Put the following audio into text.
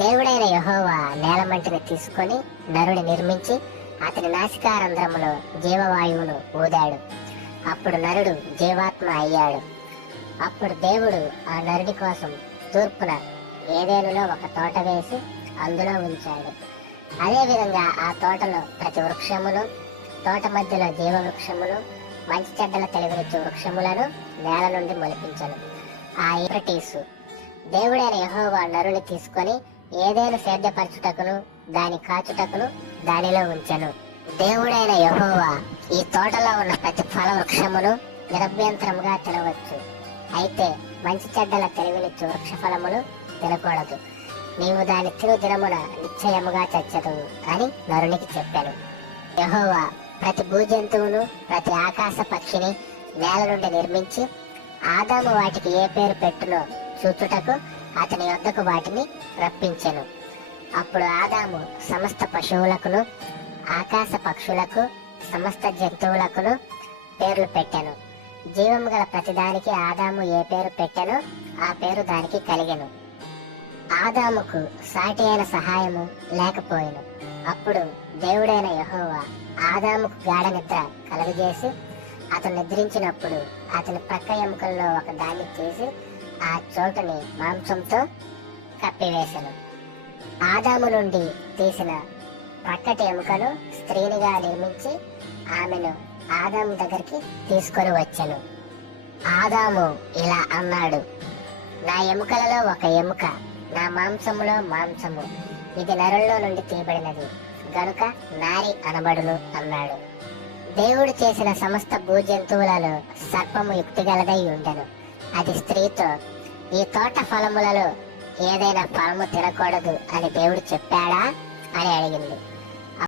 దేవుడైన యెహోవా నేలమంటిని తీసుకొని నరుని నిర్మించి అతని నాసికారంధ్రములో జీవవాయువును ఊదాడు. అప్పుడు నరుడు జీవాత్మ అయ్యాడు. అప్పుడు దేవుడు ఆ నరుడి కోసం తూర్పున ఏదెనులో ఒక తోట వేసి అందులో ఉంచాడు. అదేవిధంగా ఆ తోటలో ప్రతి వృక్షమును, తోట మధ్యలో జీవ వృక్షమును, మంచి చెడ్డల తెలివినిచ్చు వృక్షములను నేల నుండి మొలిపించను. ఆ యూఫ్రటీసు దేవుడైన యెహోవా నరుని తీసుకొని ఏదైనా సేద్యపరచుటకును దాని కాచుటకును దానిలో ఉంచెను. దేవుడైన యెహోవా ఈ తోటలో ఉన్న ప్రతి ఫల వృక్షమును నిరభ్యంతరముగా తినవచ్చు, అయితే మంచి చెడ్డల తెలివినిచ్చు వృక్ష ఫలములు తినకూడదు. నీవు దాని తిను దినమున నిశ్చయముగా చచ్చెదవు అని నరునికి చెప్పాను. యెహోవా ప్రతి భూజంతువును ప్రతి ఆకాశ పక్షిని నేల నుండి నిర్మించి ఆదాము వాటికి ఏ పేరు పెట్టునో చూచుటకు అతని యొద్దకు వాటిని రప్పించెను. అప్పుడు ఆదాము సమస్త పశువులకును ఆకాశ పక్షులకు సమస్త జంతువులకును పేర్లు పెట్టెను. జీవము గల ప్రతిదానికి ఆదాము ఏ పేరు పెట్టెనో ఆ పేరు దానికి కలిగెను. ఆదాముకు సాటి అయిన సహాయము లేకపోయెను. అప్పుడు దేవుడైన యెహోవా ఆదాముకు గాఢ నిద్ర కలుగజేసి అతను నిద్రించినప్పుడు అతని ప్రక్క ఎముకల్లో ఒక దాన్ని తీసి ఆ చోటుని మాంసంతో కప్పివేశను. ఆదాము నుండి తీసిన ప్రక్కటి ఎముకను స్త్రీనిగా నిర్మించి ఆమెను ఆదాము దగ్గరికి తీసుకొని వచ్చెను. ఆదాము ఇలా అన్నాడు, నా ఎముకలలో ఒక ఎముక, నా మాంసములో మాంసము, ఇది నరుల్లో నుండి తీయబడినది గనుక నారి అనబడును అన్నాడు. దేవుడు చేసిన సమస్త భూజంతువులలో సర్పము యుక్తిగలదై ఉండెను. అది స్త్రీతో, ఈ తోట ఫలములలో ఏదైనా ఫలము తినకూడదు అని దేవుడు చెప్పాడా అని అడిగింది.